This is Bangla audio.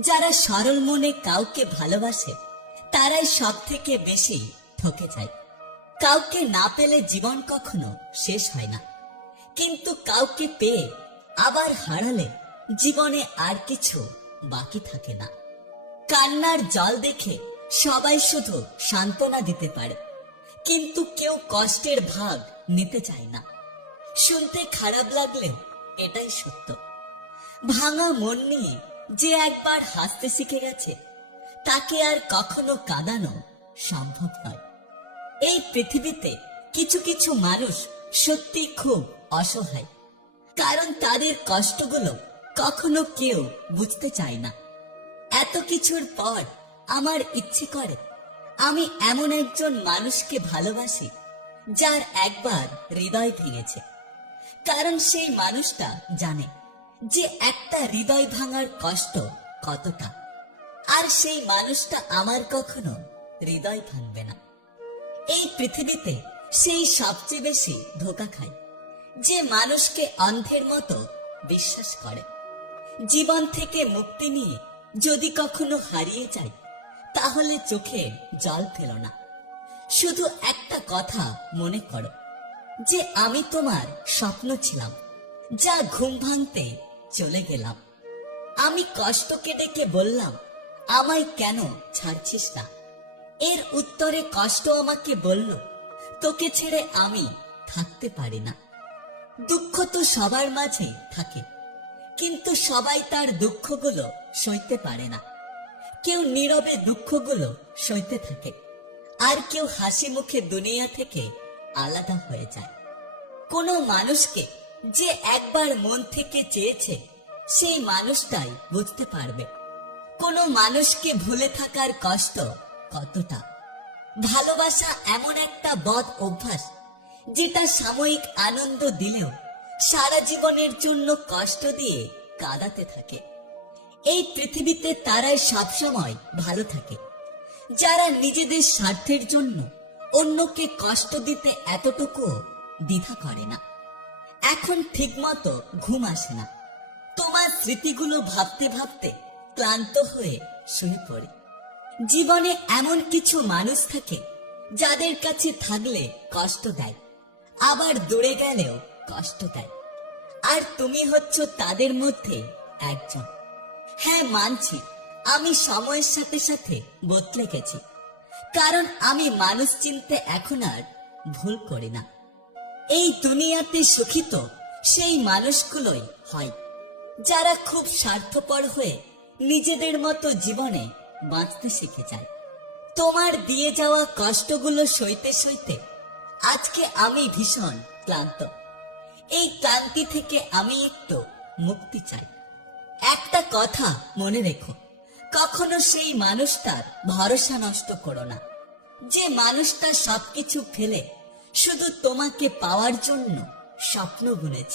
যারা সরল মনে কাউকে ভালোবাসে, তারাই সব থেকে বেশি ঠকে যায়। কাউকে না পেলে জীবন কখনো শেষ হয় না। কিন্তু কাউকে পেয়ে আবার হারালে জীবনে আর কিছু বাকি থাকে না। কান্নার জল দেখে সবাই শুধু সান্ত্বনা দিতে পারে, কিন্তু কেউ কষ্টের ভাগ নিতে চায় না। শুনতে খারাপ লাগলেও এটাই সত্য। ভাঙা মন নিয়ে যে একবার হাসতে শিখে গেছে, তাকে আর কখনো কাঁদানো সম্ভব নয়। এই পৃথিবীতে কিছু কিছু মানুষ সত্যি খুব অসহায়, কারণ তাদের কষ্টগুলো কখনো কেউ বুঝতে চায় না। এত কিছুর পর আমার ইচ্ছে করে, আমি এমন একজন মানুষকে ভালোবাসি, যার একবার হৃদয় ভেঙেছে, কারণ সেই মানুষটা জানে যে একটা হৃদয় ভাঙার কষ্ট কতটা? আর সেই মানুষটা আমার কখনো হৃদয় ভাঙবে না। এই পৃথিবীতে সেই সবচেয়ে বেশি ধোকা খায়, যে মানুষকে অন্ধের মতো বিশ্বাস করে। জীবন থেকে মুক্তি নিয়ে যদি কখনো হারিয়ে যায়, তাহলে চোখে জল ফেলো না। শুধু একটা কথা মনে করো, যে আমি তোমার স্বপ্ন ছিলাম, যা ঘুম ভাঙতে চলে গেলাম। আমি কষ্টকে ডেকে বললাম, আমায় কেন ছাড়ছিস না? এর উত্তরে কষ্ট আমাকে বলল, তোকে ছেড়ে আমি থাকতে পারি না। দুঃখ তো সবার মাঝে থাকে, কিন্তু সবাই তার দুঃখগুলো সইতে পারে না। কেউ নীরবে দুঃখগুলো সইতে থাকে, আর কেউ হাসি মুখে দুনিয়া থেকে আলাদা হয়ে যায়। কোনো মানুষকে যে একবার মন থেকে চেয়েছে, সেই মানুষটাই বুঝতে পারবে। কোনো মানুষকে ভুলে থাকার কষ্ট কতটা? ভালোবাসা এমন একটা বদ অভ্যাস, যেটা সাময়িক আনন্দ দিলেও সারা জীবনের জন্য কষ্ট দিয়ে কাঁদাতে থাকে। এই পৃথিবীতে তারাই সবসময় ভালো থাকে। যারা নিজেদের স্বার্থের জন্য অন্যকে কষ্ট দিতে এতটুকু দ্বিধা করে না। এখন ঠিকমতো ঘুম আসে না। তোমার স্মৃতিগুলো ভাবতে ভাবতে ক্লান্ত হয়ে শুয়ে পড়ে। জীবনে এমন কিছু মানুষ থাকে যাদের কাছে থাকলে কষ্ট দেয়, আবার দূরে গেলেও কষ্ট দেয়। আর তুমি হচ্ছ তাদের মধ্যে একজন। হ্যাঁ মানছি, আমি সময়ের সাথে সাথে বদলে গেছি। কারণ আমি মানুষ চিনতে এখন আর ভুল করি না। এই দুনিয়াতে সুখী তো সেই মানুষগুলোই হয়। যারা খুব স্বার্থপর হয়ে নিজেদের মতো জীবনে বাঁচতে শিখে যায়। তোমার দিয়ে যাওয়া কষ্টগুলো সইতে সইতে আজকে আমি ভীষণ ক্লান্ত। এই ক্লান্তি থেকে আমি একটু মুক্তি চাই। একটা কথা মনে রেখো, কখনো সেই মানুষটার ভরসা নষ্ট করো না। যে মানুষটা সবকিছু ফেলে শুধু তোমাকে পাওয়ার জন্য স্বপ্ন বুনেছে।